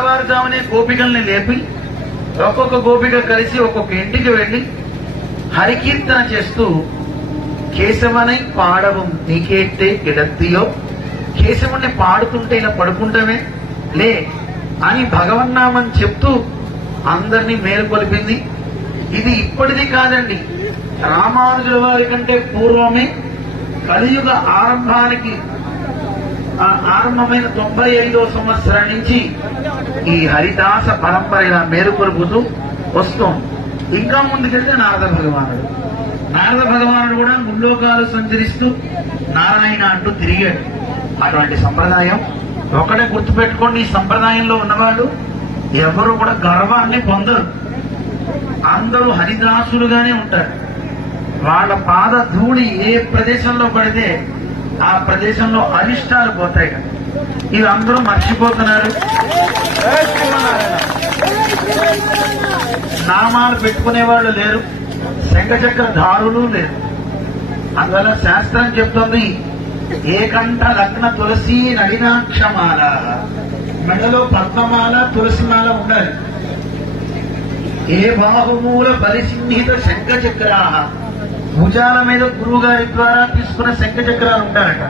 తెల్లవారుజామునే గోపికల్ని లేపి ఒక్కొక్క గోపిక కలిసి ఒక్కొక్క ఇంటికి వెళ్లి హరికీర్తన చేస్తూ కేశవనై పాడవం నీకేట్టే కిడత్తియో, కేశవుణ్ణి పాడుతుంటే ఇలా పడుకుంటామే లే అని భగవన్నామం చెప్తూ అందరినీ మేలుకొలిపింది. ఇది ఇప్పటిది కాదండి, రామానుజుల వారి కంటే పూర్వమే కలియుగ ఆరంభమైన 95వ సంవత్సరం నుంచి ఈ హరిదాస పరంపర ఇలా మేలుకొలుపుతూ వస్తోంది. ఇంకా ముందుకెళ్తే నారద భగవానుడు కూడా ముల్లోకాలు సంచరిస్తూ నారాయణ అంటూ తిరిగాడు. అటువంటి సంప్రదాయం ఒకటే గుర్తుపెట్టుకోండి, ఈ సంప్రదాయంలో ఉన్నవాళ్ళు ఎవరు కూడా గర్వాన్ని పొందరు, అందరూ హరిదాసులుగానే ఉంటారు. వాళ్ళ పాద ధూళి ఏ ప్రదేశంలో పడితే ఆ ప్రదేశంలో అరిష్టాలు పోతాయి. ఇవి అందరూ మర్చిపోతున్నారు. నామాలు పెట్టుకునే వాళ్ళు లేరు, శంఖచక్ర ధారులు లేరు. అందువల్ల శాస్త్రం చెప్తుంది, ఏకంఠ లగ్న తులసి నళినాక్షమాల, మెడలో పద్మమాల తులసిమాల ఉండాలి. ఏ బాహుమూల పరిసిన్నిహిత శంఖచక్రా, భుజాల మీద గురువు గారి ద్వారా తీసుకున్న శంఖచక్రాలు ఉంటారట.